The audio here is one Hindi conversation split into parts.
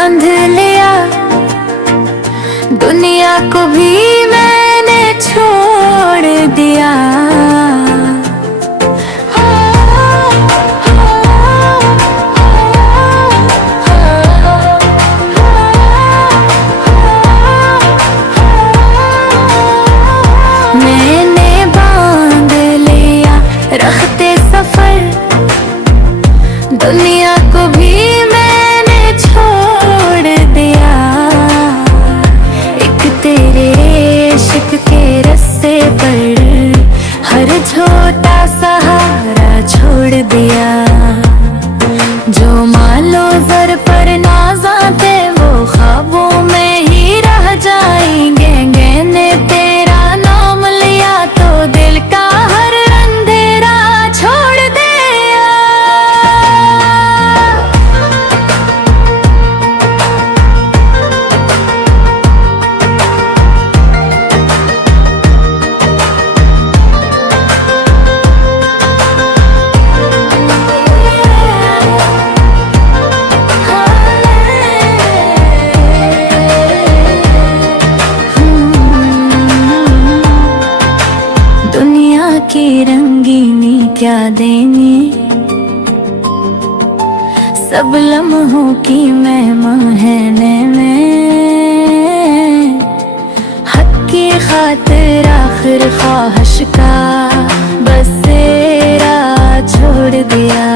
बांध लिया, दुनिया को भी मैंने छोड़ दिया। मैंने बांध लिया रखते सफर, दुनिया को भी मैंने छोड़ दिया। एक तेरे इश्क के रस्ते पर हर छोटा सहारा छोड़ दिया। जो मालो ज़र पर नाज़ा थे वो ख्वाबों में ही रह जाएंगे। मैंने तेरा नाम लिया तो दिल का हर अंधेरा छोड़ दिया। दुनिया की रंगीनी क्या देनी, सब लम्हों की मेहमान है में। हक की खातिर आखिर ख्वाहिश का बसेरा छोड़ दिया।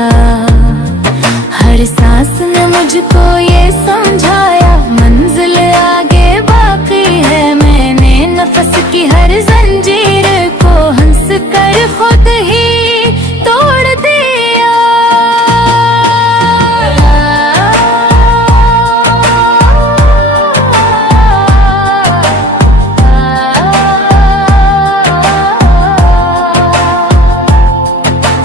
हर सांस ने मुझको ये समझाया मंजिल आगे बाकी है। मैंने नफस की हर जंजीर को हंस कर खुद ही तोड़ दिया।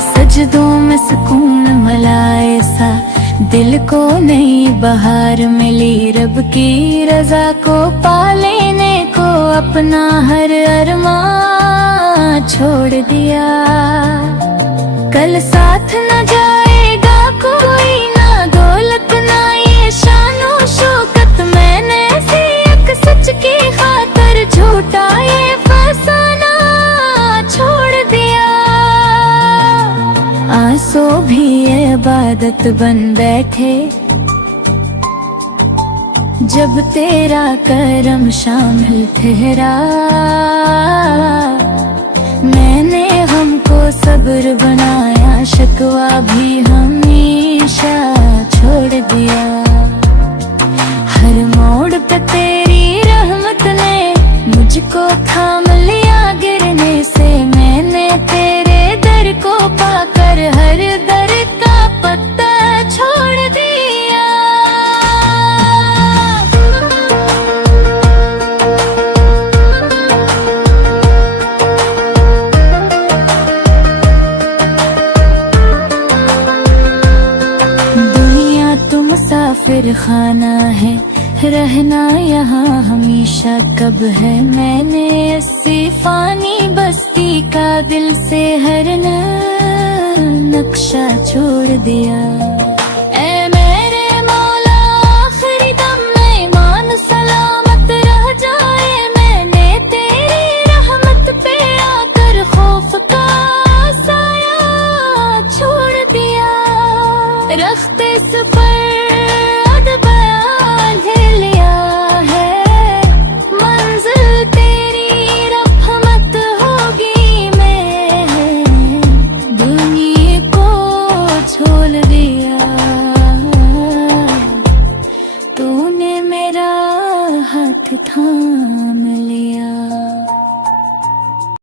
सजदों में सुकून मलाए सा, दिल को नई बहार मिली। रब की रजा को पा लेने को अपना हर अरमान छोड़ दिया। कल साथ न जाएगा कोई, ना दौलत ना ये शानो शौकत। मैंने ऐसी एक सच की खातर झूठा ये फसाना छोड़ दिया। आंसू भी इबादत बन बैठे जब तेरा करम शामिल ठहरा। मैंने हमको सब्र बनाया, शिकवा भी हमेशा छोड़ दिया। हर मोड़ पे तेरी रहमत ने मुझको थाम लिया गिरने से। मैंने तेरे दर को पाकर हर दर का पत्ता छोड़ दिया। दुनिया तो मुसाफिर खाना है, रहना यहाँ हमेशा कब है। मैंने इसी फानी बस्ती का दिल से हर नक्शा छोड़ दिया। ऐ मेरे मौला आखिरी दम में ईमान सलामत रह जाए। मैंने तेरी रहमत पे आकर खौफ का साया छोड़ दिया। रखते इस पर थाम लिया।